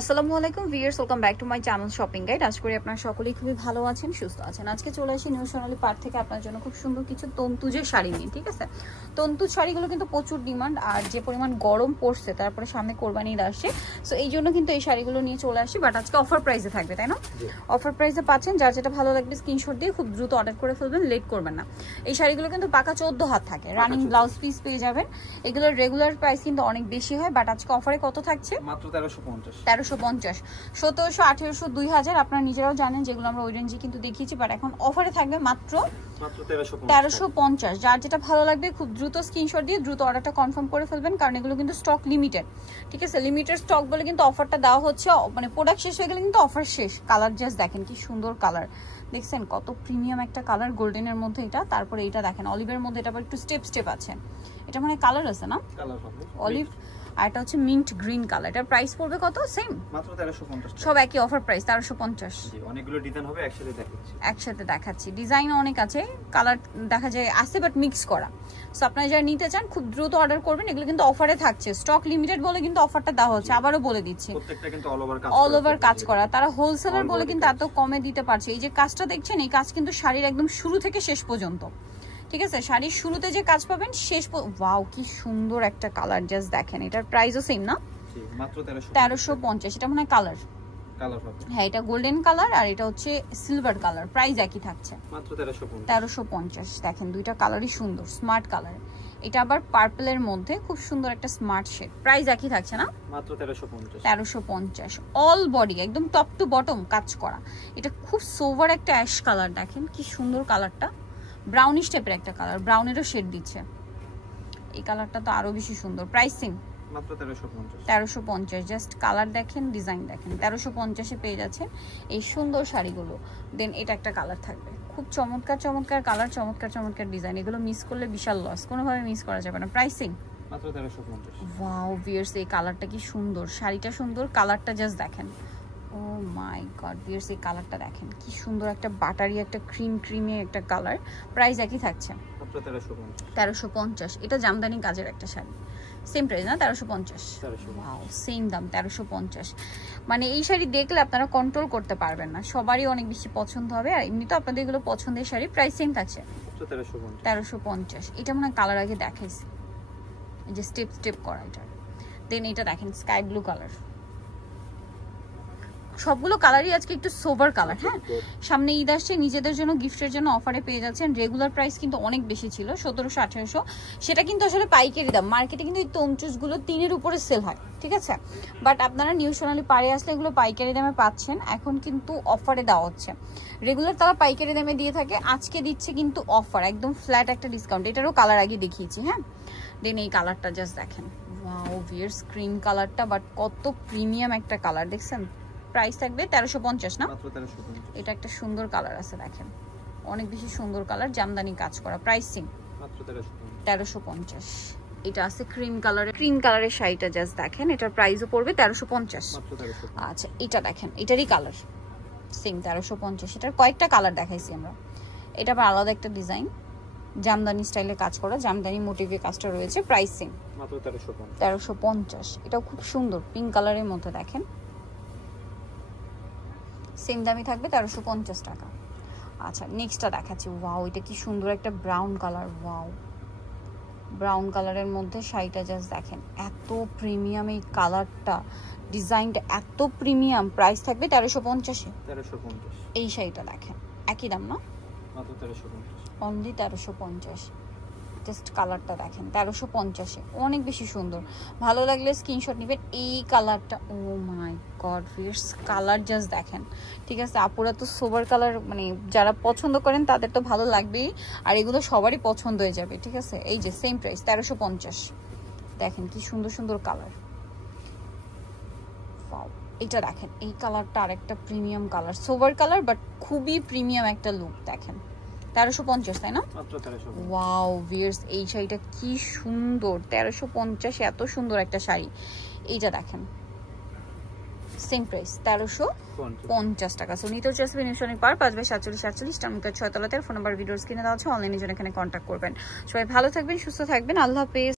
আসসালামু আলাইকুম viewers, welcome back to my channel shopping guide. আশা করি আপনারা সকলেই খুবই ভালো আছেন, সুস্থ আছেন। আজকে চলে আসি নিউ সোনালী পার্ক থেকে আপনার জন্য খুব সুন্দর কিছু তন্তুজের শাড়ি নিয়ে। ঠিক আছে, তন্তুজ শাড়িগুলো কিন্তু প্রচুর ডিমান্ড, আর যে পরিমাণ গরম পড়ছে তারপরে সামনে কোরবানি ঈদ আসছে, সো এই জন্য কিন্তু এই শাড়িগুলো নিয়ে চলে আসি। বাট আজকে অফার প্রাইসে থাকবে, তাই না? অফার প্রাইসে পাচ্ছেন। যার যেটা ভালো লাগবে স্ক্রিনশট দিয়ে খুব দ্রুত অর্ডার করে ফেলবেন, লেট করবেন না। এই শাড়িগুলো কিন্তু পাকা 14 হাত থাকে, রানিং ব্লাউজ পিস পেয়ে যাবেন। এগুলোর রেগুলার প্রাইস কিন্তু অনেক বেশি হয়, বাট আজকে অফারে কত থাকছে? মাত্র 1350। 1350, 1700, 1800, 2000 আপনারা নিজেরাও জানেন, যেগুলো আমরা ওই রেঞ্জে কিন্তু দেখিয়েছি। বাট এখন অফারে থাকবে মাত্র 1350। যার যেটা ভালো লাগবে খুব দ্রুত স্ক্রিনশট দিয়ে দ্রুত অর্ডারটা কনফার্ম করে ফেলবেন, কারণ এগুলো কিন্তু স্টক লিমিটেড। ঠিক আছে, লিমিটেড স্টক বলে কিন্তু অফারটা দেওয়া হচ্ছে, মানে প্রোডাক্ট শেষ হয়ে গেলে কিন্তু অফার শেষ। কালার জাস্ট দেখেন কি সুন্দর কালার, দেখছেন কত প্রিমিয়াম একটা কালার, গোল্ডেনের মধ্যে এটা। তারপরে এটা দেখেন অলিভের মধ্যে, এটা আবার একটু স্টেপ স্টেপ আছে। এটা মানে কালার আছে না, অলিভ, আর এটা হচ্ছে মিন্ট গ্রিন কালার। এটার প্রাইস পড়বে কত? সেম মাত্র 1350। সব একই অফার প্রাইস 1350। জি, অনেকগুলো ডিজাইন হবে, একসাথে দেখাচ্ছি। ডিজাইন অনেক আছে, কালার দেখা যায় আছে বাট মিক্স করা। সো আপনারা যারা নিতে চান খুব দ্রুত অর্ডার করবেন। এগুলো কিন্তু অফারে থাকছে, স্টক লিমিটেড বলে কিন্তু অফারটা দেওয়া হচ্ছে। আবারও বলে দিচ্ছি, প্রত্যেকটা কিন্তু অল ওভার কাজ করা। তারা হোলসেলার বলে কিন্তু এত কমে দিতে পারছে। এই যে কাজটা দেখছেন, এই কাজ কিন্তু শাড়ির একদম শুরু থেকে শেষ পর্যন্ত। ঠিক আছে, শাড়ির শুরুতে যে কাজ পাবেন শেষ, ওয়াও কি সুন্দর একটা কালার, জাস্ট দেখেন। এটার প্রাইসও সেম না, মাত্র 1350। এটা মনে হয় কালার, হ্যাঁ এটা গোল্ডেন কালার আর এটা হচ্ছে সিলভার কালার। প্রাইস একই থাকছে মাত্র 1350। দেখেন দুইটা কালারই সুন্দর, স্মার্ট কালার। এটা আবার পার্পলের মধ্যে খুব সুন্দর একটা স্মার্ট শেড। প্রাইস একই থাকছে না, মাত্র 1350। অল বডি একদম টপ টু বটম কাজ করা। এটা খুব সোভার একটা অ্যাশ কালার, দেখেন কি সুন্দর কালারটা, ব্রাউনিশ টাইপের একটা কালার, ব্রাউনেরও শেড দিচ্ছে। এই কালারটা তো আরো বেশি সুন্দর। প্রাইসিং মাত্র 1350। জাস্ট কালার দেখেন, ডিজাইন দেখেন। 1350-এ পেয়ে যাচ্ছেন এই সুন্দর শাড়িগুলো। দেন এটা একটা কালার থাকবে, খুব চমৎকার চমৎকার কালার, চমৎকার চমৎকার ডিজাইন। এগুলো মিস করলে বিশাল লস, কোনোভাবে মিস করা যাবে না। প্রাইসিং মাত্র 1350। ওয়াও ভিউয়ার্স, এই কালারটা কি সুন্দর, শাড়িটা সুন্দর, কালারটা জাস্ট দেখেন। ও মাই গড ভিউয়ার্স, এই কালারটা দেখেন কি সুন্দর, একটা বাটারি, একটা ক্রিমি একটা কালার। প্রাইস একই থাকছে মাত্র 1350। এটা জামদানি কাজের একটা শাড়ি, সেম প্রাইস না, 1350। ওয়াও সেম দাম, 1350। মানে এই শাড়ি দেখলে আপনারা কন্ট্রোল করতে পারবেন না, সবারই অনেক বেশি পছন্দ হবে। আর এমনি তো আপনাদের এগুলো পছন্দের শাড়ি, প্রাইস সেম থাকছে 1350। এটা মনে হয় কালার আগে দেখাইছি, এই যে স্টেপ স্টেপ করা এটা। দেন এটা দেখেন স্কাই ব্লু কালার। সবগুলো কালারই আজকে একটু সোভার কালার। হ্যাঁ, সামনে ঈদ আসছে, নিজেদের জন্য গিফটের জন্য অফারে পেয়ে যাচ্ছেন। রেগুলার প্রাইস কিন্তু অনেক বেশি ছিল, 1700 1800। সেটা কিন্তু আসলে পাইকারি দাম। মার্কেটে কিন্তু এই তঞ্চুসগুলো 3-এর উপরে সেল হয়, ঠিক আছে? বাট আপনারা নিউ সোনালী পাড়ে আসলে এগুলো পাইকারি দামে পাচ্ছেন। এখন কিন্তু অফারে দেওয়া হচ্ছে, রেগুলার তারা পাইকারি দামে দিয়ে থাকে, আজকে দিচ্ছে কিন্তু অফার, একদম ফ্ল্যাট একটা ডিসকাউন্ট। এটারও কালার আগে দেখিয়েছি। হ্যাঁ, দেন এই কালারটা জাস্ট দেখেন, ওয়াও ভিউয়ার্স, ক্রিম কালারটা, বাট কত প্রিমিয়াম একটা কালার, দেখছেন? প্রাইস থাকবে 1350 না, এটা একটা সুন্দর কালার আছে, দেখেন অনেক বেশি সুন্দর কালার, জামদানি কাজ করা। প্রাইসিং মাত্র 1350। এটা আছে ক্রিম কালারের শাড়িটা জাস্ট দেখেন, এটার প্রাইসও পড়বে 1350। আচ্ছা এটা দেখেন, এটারই কালার সেম 1350। এটার কয়েকটা কালার দেখাইছি আমরা। এটা আবার আলাদা একটা ডিজাইন, জামদানি স্টাইলে কাজ করা, জামদানি মোটিভে কাজটা রয়েছে। প্রাইসিং মাত্র 1350। এটাও খুব সুন্দর পিঙ্ক কালারের মধ্যে, দেখেন সেম দামই থাকবে 1350 টাকা। আচ্ছা নেক্সটটা দেখাচ্ছি। ওয়াও এটা কি সুন্দর একটা ব্রাউন কালার, ওয়াও ব্রাউন কালারের মধ্যে শাড়িটা জাস্ট দেখেন, এত প্রিমিয়াম এই কালারটা, ডিজাইনটা এত প্রিমিয়াম। প্রাইস থাকবে 1350। এই শাড়িটা দেখেন একই দাম না, মাত্র 1350, অনলি 1350। জাস্ট কালারটা দেখেন 1350-এ, অনেক বেশি সুন্দর। ভালো লাগলে স্ক্রিনশট নেবেন। এই কালারটা, ও মাই গড ভিউয়ার্স, কালার জাস্ট দেখেন। ঠিক আছে, আপুরা তো সোবার কালার, মানে যারা পছন্দ করেন তাদের তো ভালো লাগবেই, আর এগুলো সবারই পছন্দ হয়ে যাবে। ঠিক আছে, এই যে সেম প্রাইস 1350। দেখেন কি সুন্দর সুন্দর কালার, এটা দেখেন এই কালারটা আরেকটা premium colour, sober colour but খুবই প্রিমিয়াম একটা লুক। দেখেন 1350 তাই না? ওয়াও ভিউয়ার্স, এই শাড়িটা কি সুন্দর, 1350 এত সুন্দর একটা শাড়ি। এইটা দেখেন সেম প্রাইস 1350 টাকা। সো নিতে চাইবে নিউশনিক পার 5/47 টাউনকার 6 তলাতে। ফোন নাম্বার ভিডিওস কিনে দেওয়া আছে, অনলাইনে জন্য এখানে কন্ট্যাক্ট করবেন। সবাই ভালো থাকবেন, সুস্থ থাকবেন, আল্লাহ হাফেজ।